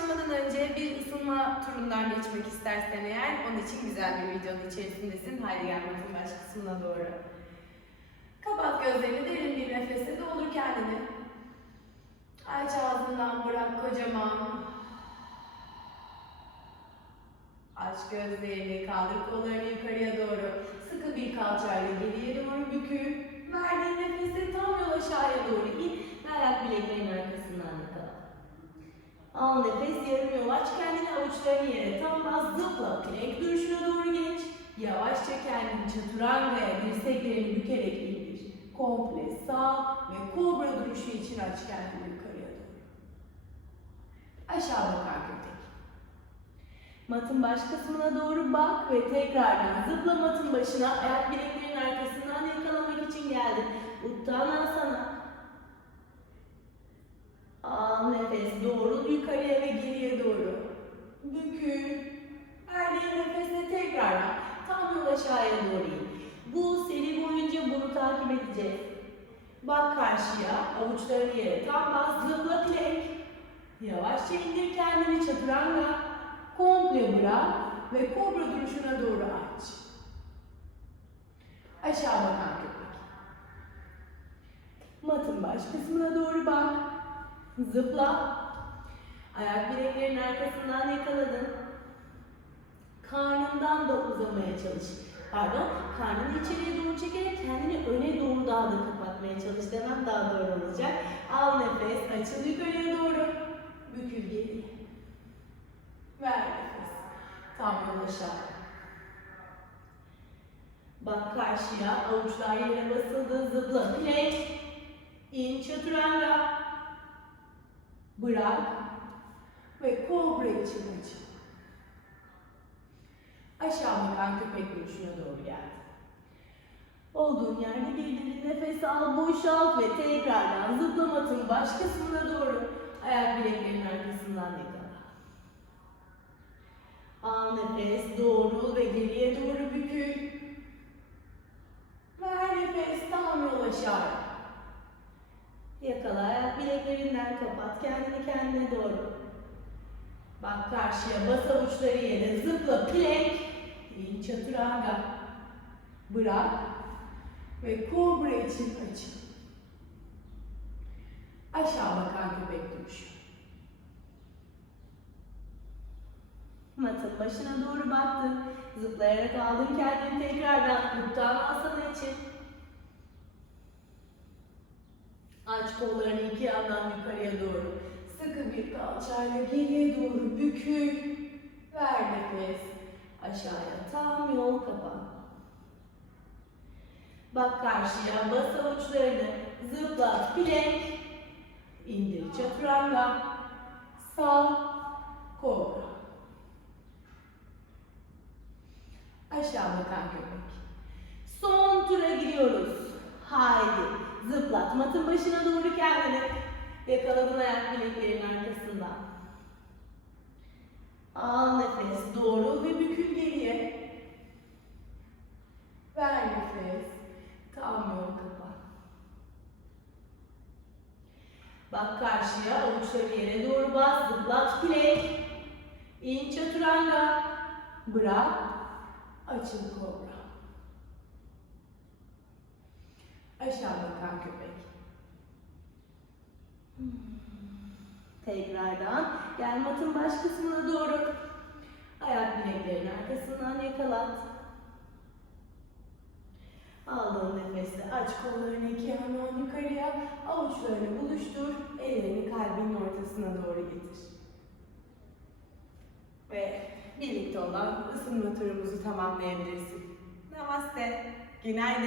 başlamadan önce bir ısınma turundan geçmek istersen eğer, onun için güzel bir videonun içerisindesin. Haydi gel baş kısmına doğru. Kapat gözlerini, derin bir nefese doldur kendini. Aç ağzından bırak kocaman. Aç gözlerini, kaldır kollarını yukarıya doğru. Sıkı bir kalçayla geriye doğru bükül. Verdiğin nefesi tam yol aşağıya doğru in ve ayak bileklerin arkasından yakala. Al nefes, yarım aç kendini avuçlarını yere tam bas zıpla. Plank duruşuna doğru geç. Yavaşça kendini çaturangaya dirseklerini bükerek indir. Komple sağ ve kobra duruşu için aç kendini yukarıya doğru. Aşağı bakar köpek. Matın baş kısmına doğru bak ve tekrardan zıpla matın başına ayak bileklerin arkasından yakalamak için geldin. Uttanasana. Al nefes doğrul yukarıya ve geriye doğru. Bükül. Verdiğin nefesle tekrardan tam yol aşağıya doğru in. Bu seri boyunca bunu takip edeceğiz. Bak karşıya, avuçlarını yere tam bas, zıpla plank. Yavaşça indir kendini çaturanga. Komple bırak ve kobra duruşuna doğru aç. Aşağı bakan köpek. Matın baş kısmına doğru bak. Zıpla. Ayak bileklerin arkasından yakaladın. Karnından da uzamaya çalış. Pardon, karnını içeriye doğru çekerek kendini öne doğru daha da kapatmaya çalış demem daha doğru olacak. Al nefes, açıl yukarıya doğru. Bükül geriye. Ver nefes. Tam yol aşağı. Bak karşıya, avuçlar yere basıldı, zıpla, plank. İn çaturanga. Bırak. Ve kobra için açıl. Aşağı bakan köpek duruşuna doğru geldi. Olduğun yerde bir derin nefes al, boşalt ve tekrardan zıpla matın baş kısmına doğru ayak bileklerin arkasından yakala. Al nefes, doğrul ve geriye doğru bükül. Ver nefes, tam yol aşağı. Yakala, ayak bileklerinden kapat, kendini kendine doğru. Bak karşıya, bas avuçları yere, zıpla, plank. İn çaturanga. Bırak. Ve kobra için açın. Aşağı bakan köpek duruşu. Matın başına doğru baktın. Zıplayarak aldın kendini tekrardan Uttanasana için. Aç kollarını iki yandan yukarıya doğru. Sıkı bir kalçayla geriye doğru bükül. Ver nefes. Aşağıya tam yol kapan. Bak karşıya bas avuçlarını. Zıpla plank. İndir çaturanga. Sağ. Kobra. Aşağı bakan köpek. Son tura gidiyoruz. Haydi. Zıplat. Matın başına doğru kendini. Yakaladın ayak bileklerin arkasından. Al nefes. Doğru ve bükül geriye. Ver nefes. Tam yol kapan. Bak karşıya avuçları yere doğru bas. Zıplat plank. İn çaturanga. Bırak. Açıl kobra. Aşağı bakan köpek. Hmm. Tekrardan gel matın baş kısmına doğru. Ayak bileklerin arkasından yakalat. Aldığın nefesle aç kollarını iki yandan yukarıya. Avuçlarını buluştur. Ellerini kalbinin ortasına doğru getir. Ve birlikte olan ısınma turumuzu tamamlayabilirsin. Namaste. Günaydın.